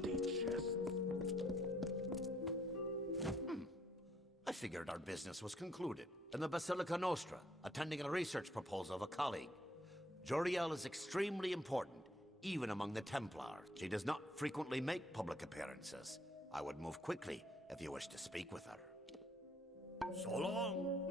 bloody chests. I figured our business was concluded. In the Basilica Nostra, attending a research proposal of a colleague. Joriel is extremely important, even among the Templars. She does not frequently make public appearances. I would move quickly if you wish to speak with her. So long.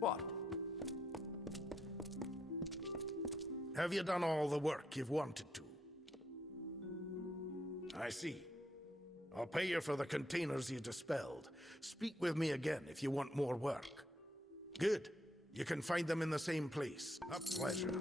What? Have you done all the work you've wanted to? I see. I'll pay you for the containers you dispelled. Speak with me again if you want more work. Good. You can find them in the same place. A pleasure.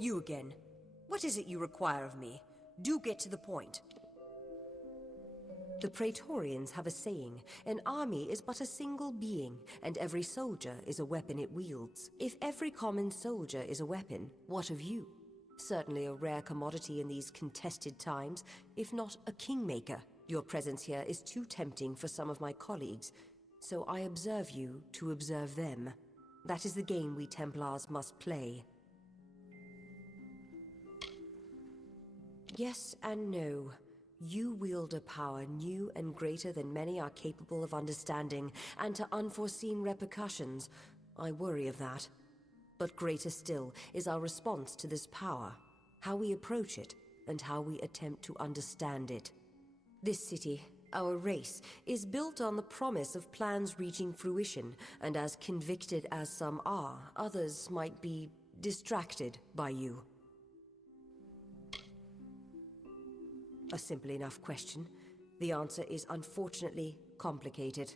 You again. What is it you require of me? Do get to the point. The Praetorians have a saying, an army is but a single being, and every soldier is a weapon it wields. If every common soldier is a weapon, what of you? Certainly a rare commodity in these contested times, if not a kingmaker. Your presence here is too tempting for some of my colleagues, so I observe you to observe them. That is the game we Templars must play. Yes and no. You wield a power new and greater than many are capable of understanding, and to unforeseen repercussions. I worry of that. But greater still is our response to this power, how we approach it, and how we attempt to understand it. This city, our race, is built on the promise of plans reaching fruition, and as convicted as some are, others might be distracted by you. A simple enough question. The answer is unfortunately complicated.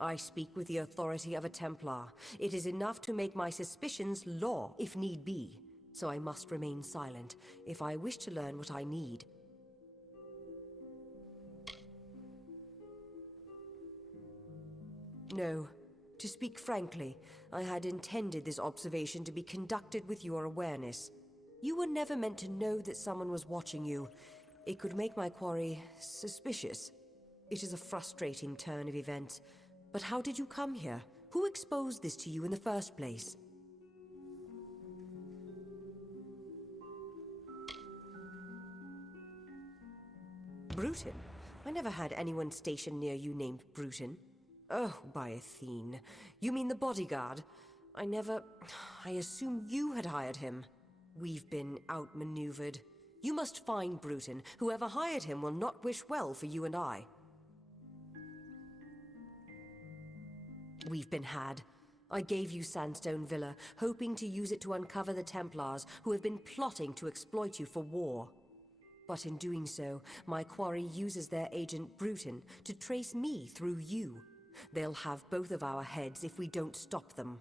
I speak with the authority of a Templar. It is enough to make my suspicions law, if need be. So I must remain silent, if I wish to learn what I need. No. To speak frankly, I had intended this observation to be conducted with your awareness. You were never meant to know that someone was watching you. It could make my quarry suspicious. It is a frustrating turn of events. But how did you come here? Who exposed this to you in the first place? Bruton? I never had anyone stationed near you named Bruton. Oh, by Athene. You mean the bodyguard? I assumed you had hired him. We've been outmaneuvered. You must find Bruton. Whoever hired him will not wish well for you and I. We've been had. I gave you Sandstone Villa, hoping to use it to uncover the Templars who have been plotting to exploit you for war. But in doing so, my quarry uses their agent Bruton to trace me through you. They'll have both of our heads if we don't stop them.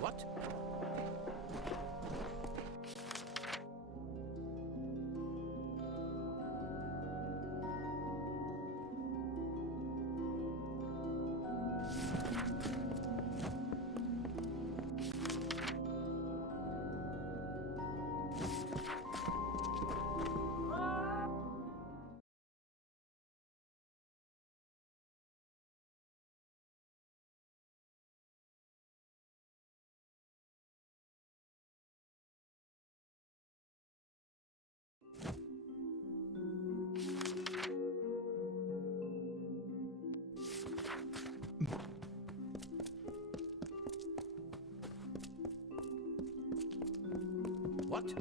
What? What?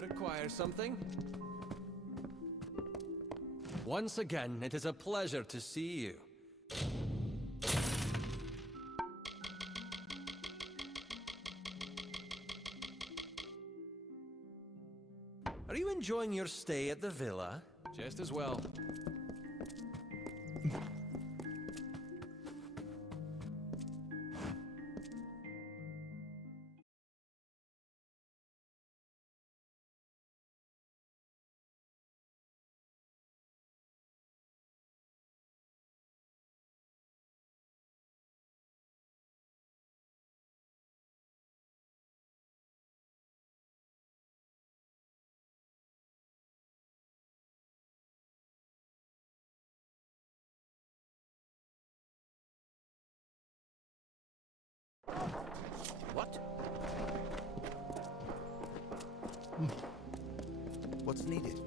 Require something? Once again, it is a pleasure to see you. Are you enjoying your stay at the villa? Just as well. What? What's needed?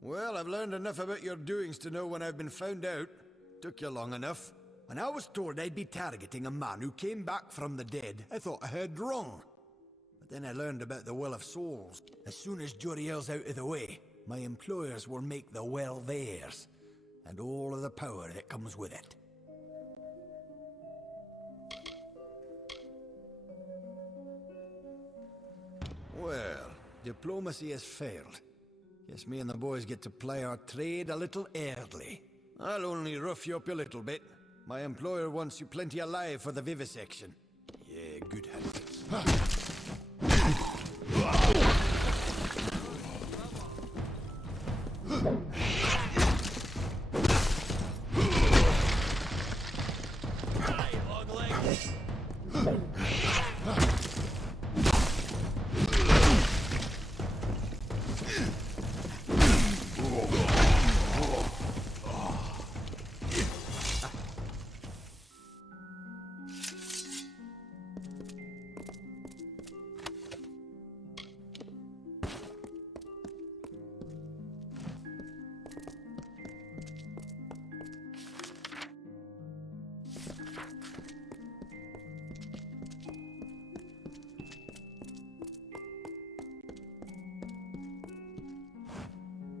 Well, I've learned enough about your doings to know when I've been found out. Took you long enough. When I was told I'd be targeting a man who came back from the dead, I thought I heard wrong. But then I learned about the Well of Souls. As soon as Joriel's out of the way, my employers will make the well theirs, and all of the power that comes with it. Well, diplomacy has failed. Guess me and the boys get to play our trade a little early. I'll only rough you up a little bit. My employer wants you plenty alive for the vivisection. Yeah, good hunting.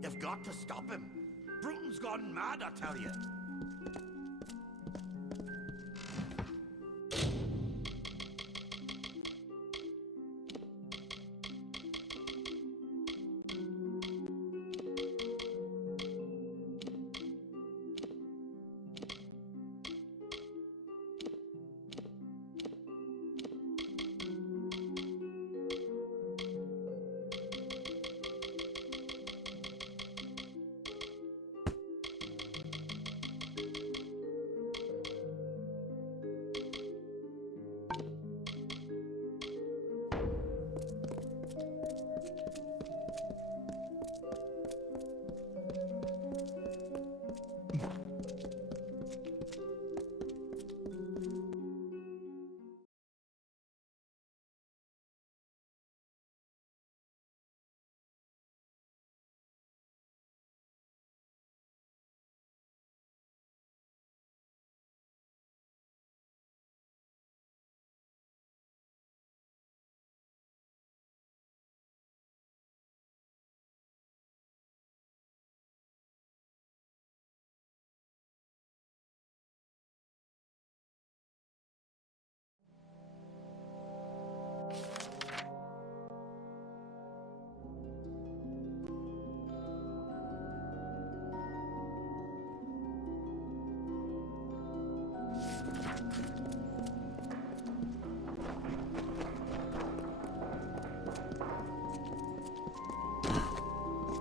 You've got to stop him. Bruton's gone mad, I tell you.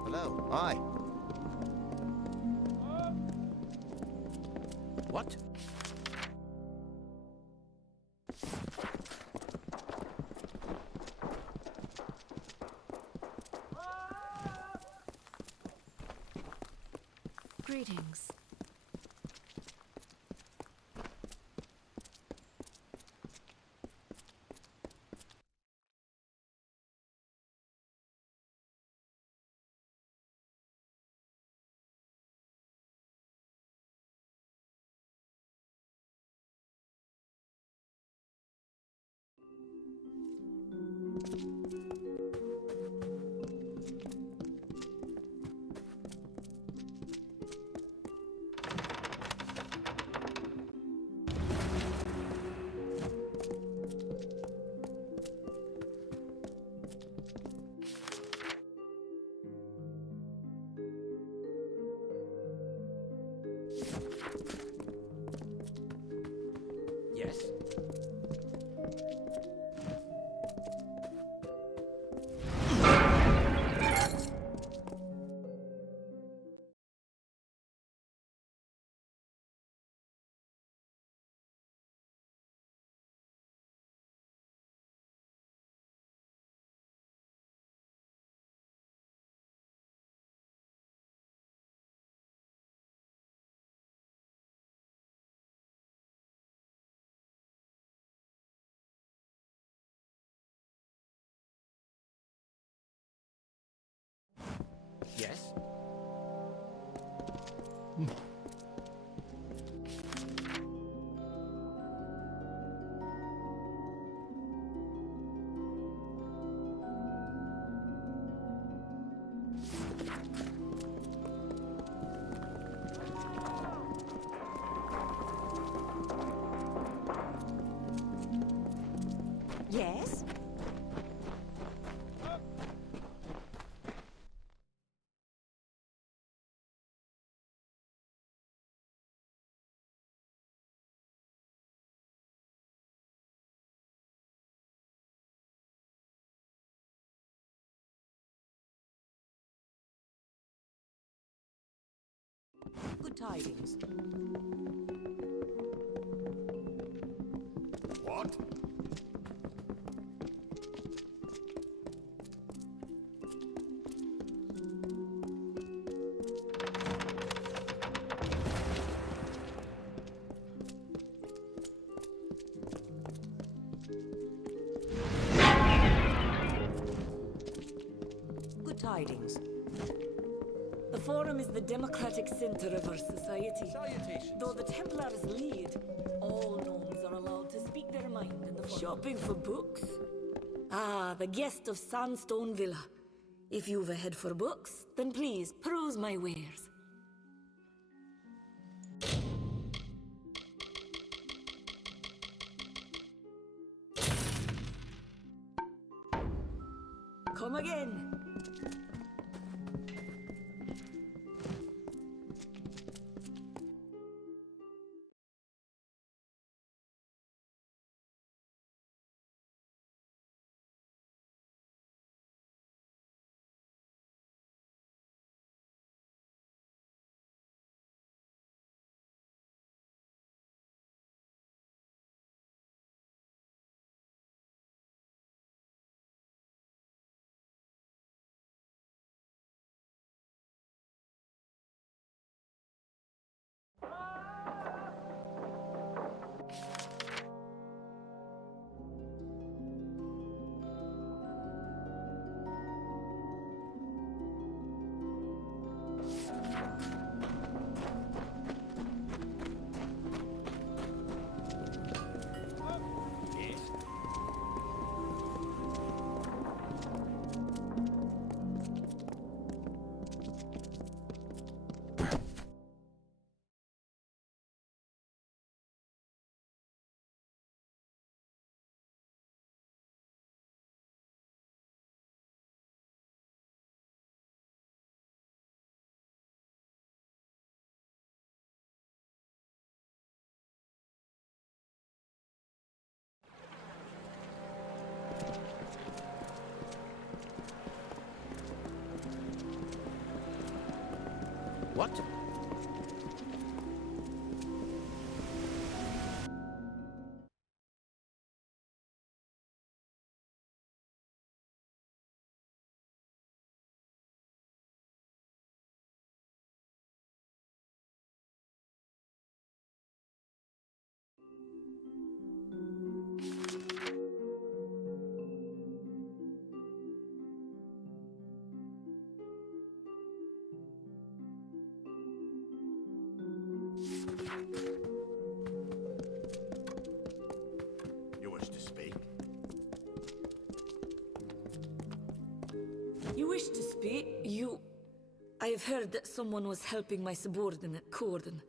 Hello. Hi. What? Greetings. Yes? Yes? Good tidings. What? Good tidings. The Forum is the democratic center of our society. Salutations. Though the Templars lead, all gnomes are allowed to speak their mind in the Forum. Shopping for books? Ah, the guest of Sandstone Villa. If you've a head for books, then please peruse my wares. Come again. What? You wish to speak? You wish to speak? I have heard that someone was helping my subordinate, Corden.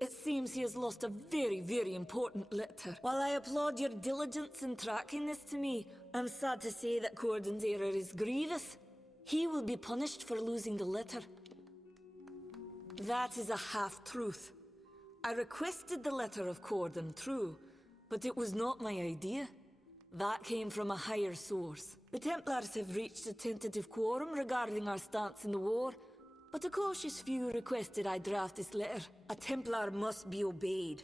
It seems he has lost a very, very important letter. While I applaud your diligence in tracking this to me, I'm sad to say that Corden's error is grievous. He will be punished for losing the letter. That is a half-truth. I requested the letter of Corden, true, but it was not my idea. That came from a higher source. The Templars have reached a tentative quorum regarding our stance in the war, but a cautious few requested I draft this letter. A Templar must be obeyed.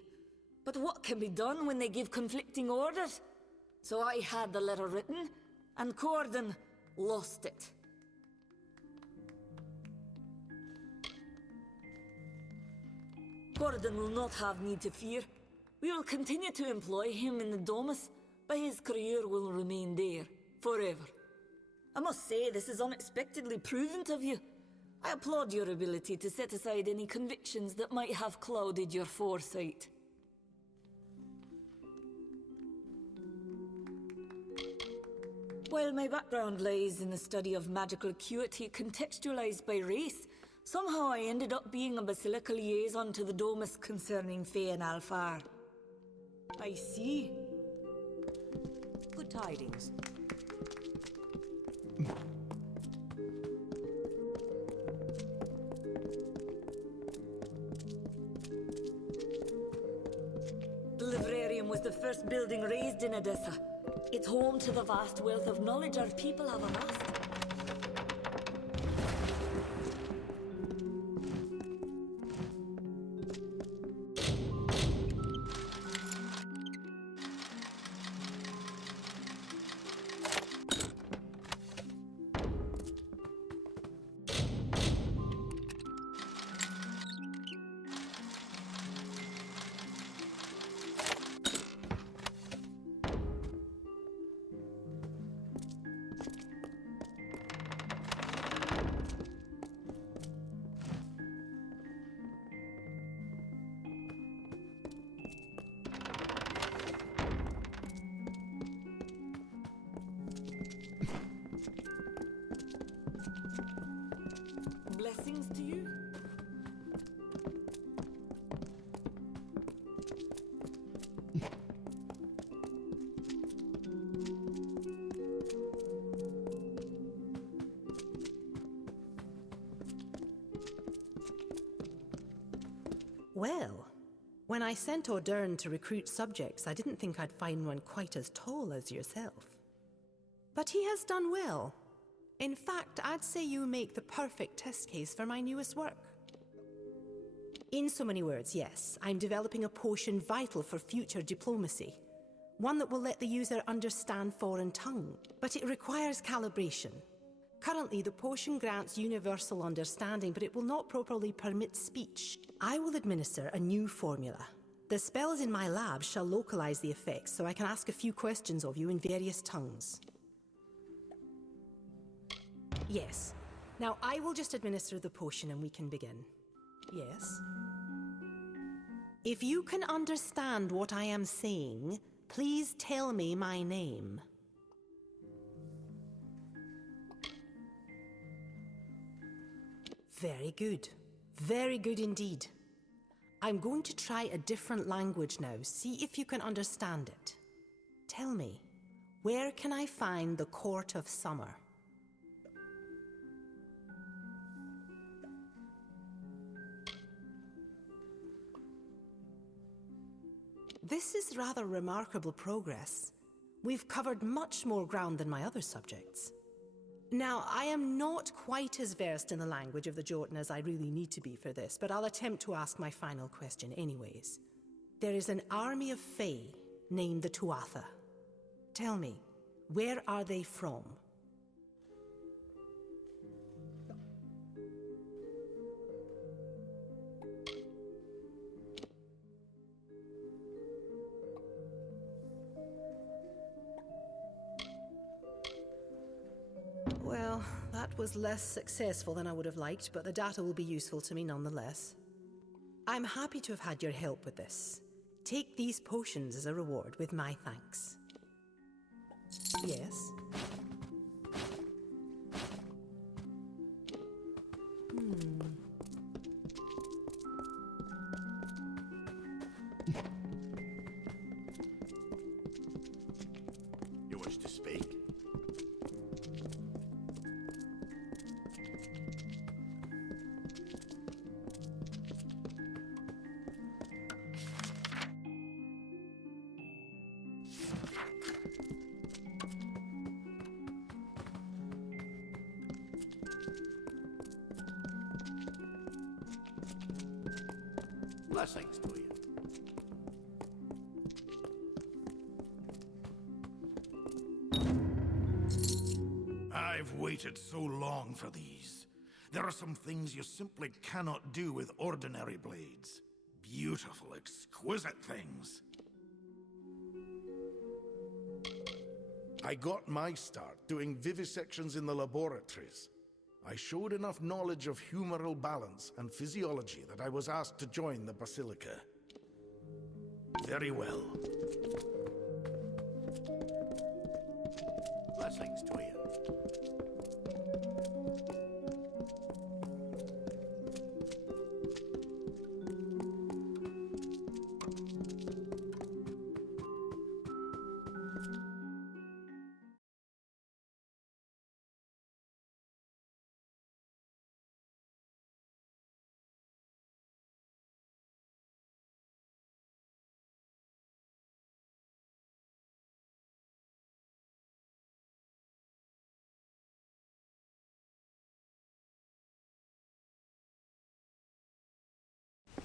But what can be done when they give conflicting orders? So I had the letter written, and Corden lost it. Corden will not have need to fear. We will continue to employ him in the Domus, but his career will remain there, forever. I must say, this is unexpectedly prudent of you. I applaud your ability to set aside any convictions that might have clouded your foresight. While my background lies in the study of magical acuity contextualized by race, somehow I ended up being a Basilica liaison to the Domus concerning Fae and Alfar. I see. Good tidings. The Librarium was the first building raised in Edessa. It's home to the vast wealth of knowledge our people have amassed. Blessings to you? Well, when I sent O'Dern to recruit subjects, I didn't think I'd find one quite as tall as yourself. But he has done well. In fact, I'd say you make the perfect test case for my newest work. In so many words, yes, I'm developing a potion vital for future diplomacy. One that will let the user understand foreign tongue, but it requires calibration. Currently, the potion grants universal understanding, but it will not properly permit speech. I will administer a new formula. The spells in my lab shall localize the effects, so I can ask a few questions of you in various tongues. Yes. Now, I will just administer the potion and we can begin. Yes? If you can understand what I am saying, please tell me my name. Very good. Very good indeed. I'm going to try a different language now. See if you can understand it. Tell me, where can I find the Court of Summer? This is rather remarkable progress. We've covered much more ground than my other subjects. Now, I am not quite as versed in the language of the Jotun as I really need to be for this, but I'll attempt to ask my final question anyways. There is an army of Fae named the Tuatha. Tell me, where are they from? Well, that was less successful than I would have liked, but the data will be useful to me nonetheless. I'm happy to have had your help with this. Take these potions as a reward with my thanks. Yes? You wish to speak? Blessings to you. I've waited so long for these. There are some things you simply cannot do with ordinary blades. Beautiful, exquisite things. I got my start doing vivisections in the laboratories. I showed enough knowledge of humoral balance and physiology that I was asked to join the Basilica. Very well. Blessings to you.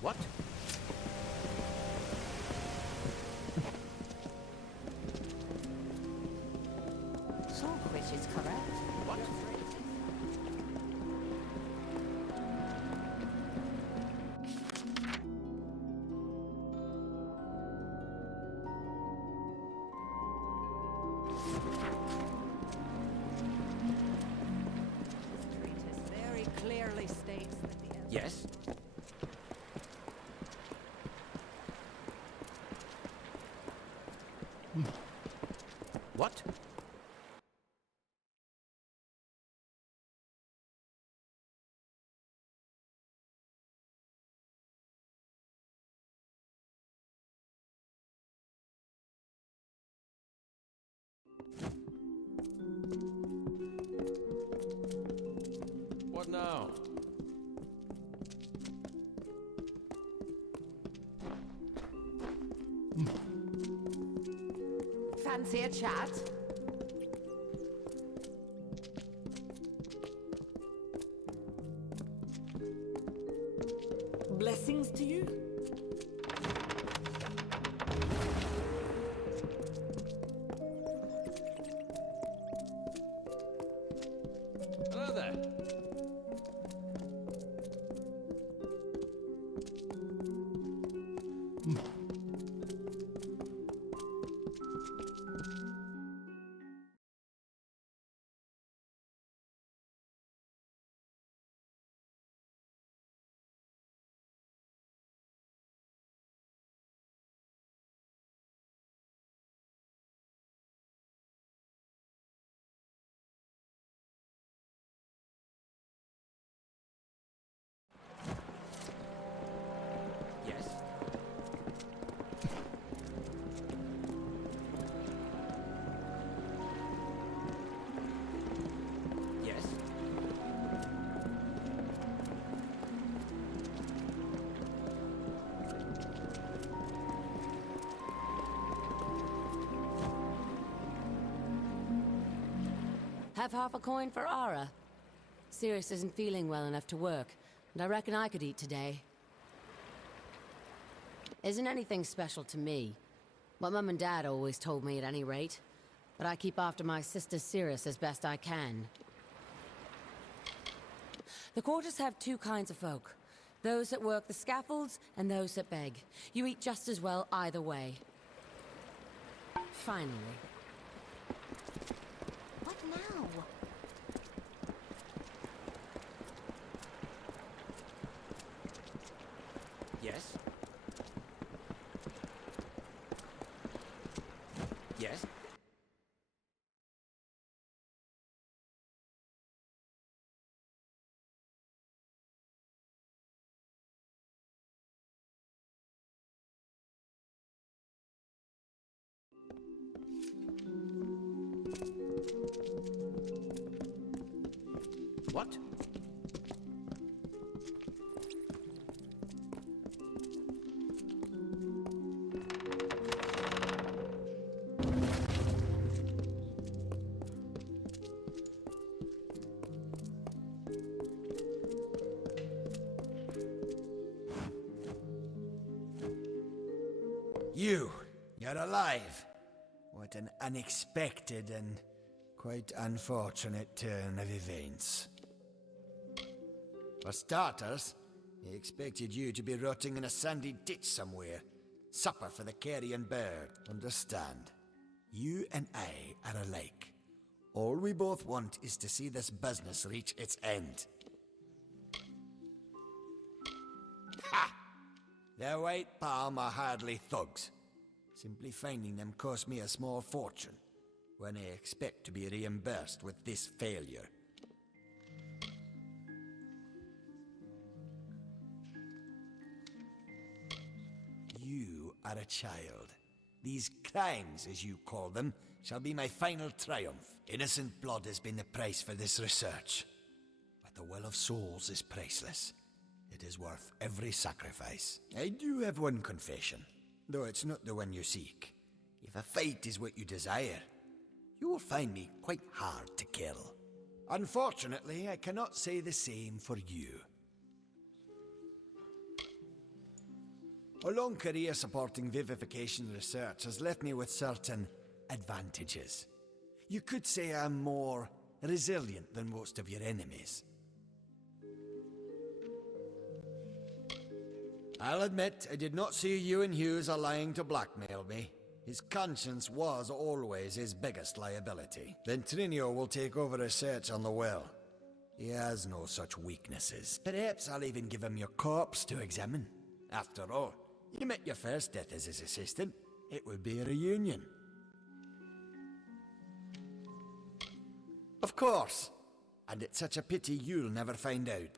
What? So, which is correct. What? Treatise very clearly states that the Yes? What? What now? Fancy a chat? Blessings to you. Hello there. Yes? Yes? Have half a coin for Ara. Sirius isn't feeling well enough to work, and I reckon I could eat today. Isn't anything special to me. What Mum and Dad always told me at any rate. But I keep after my sister Sirius as best I can. The quarters have two kinds of folk. Those that work the scaffolds and those that beg. You eat just as well either way. Finally. What now? Yes? Yes? What? You're alive. What an unexpected and quite unfortunate turn of events. For starters, he expected you to be rotting in a sandy ditch somewhere. Supper for the carrion bird. Understand? You and I are alike. All we both want is to see this business reach its end. Ha! The White Palm are hardly thugs. Simply finding them cost me a small fortune, when I expect to be reimbursed with this failure. You are a child. These crimes, as you call them, shall be my final triumph. Innocent blood has been the price for this research. But the will of souls is priceless. It is worth every sacrifice. I do have one confession, though it's not the one you seek. If a fight is what you desire, you will find me quite hard to kill. Unfortunately, I cannot say the same for you. A long career supporting vivification research has left me with certain advantages. You could say I'm more resilient than most of your enemies. I'll admit, I did not see Ewan Hughes lying to blackmail me. His conscience was always his biggest liability. Then Trinio will take over research on the well. He has no such weaknesses. Perhaps I'll even give him your corpse to examine. After all, you met your first death as his assistant. It would be a reunion. Of course. And it's such a pity you'll never find out.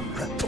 Huh.